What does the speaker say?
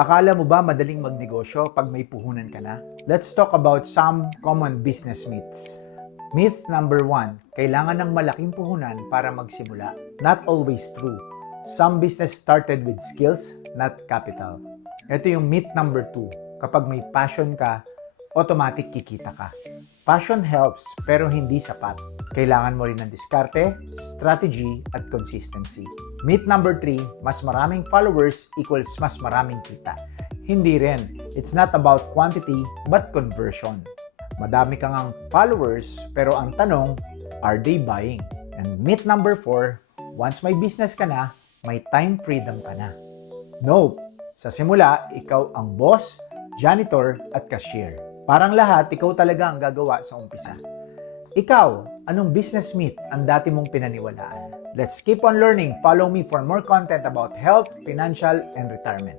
Akala mo ba madaling magnegosyo pag may puhunan ka na? Let's talk about some common business myths. Myth number 1, kailangan ng malaking puhunan para magsimula. Not always true. Some business started with skills, not capital. Ito yung myth number 2, kapag may passion ka, automatic kikita ka. Passion helps pero hindi sapat. Kailangan mo rin ng diskarte, strategy, at consistency. Myth number 3, mas maraming followers equals mas maraming kita. Hindi rin. It's not about quantity but conversion. Madami kang ang followers pero ang tanong, are they buying? And myth number 4, once may business ka na, may time freedom ka na. Nope. Sa simula, ikaw ang boss, janitor, at cashier. Parang lahat, ikaw talaga ang gagawa sa umpisa. Ikaw, anong business myth ang dati mong pinaniwalaan? Let's keep on learning. Follow me for more content about health, financial, and retirement.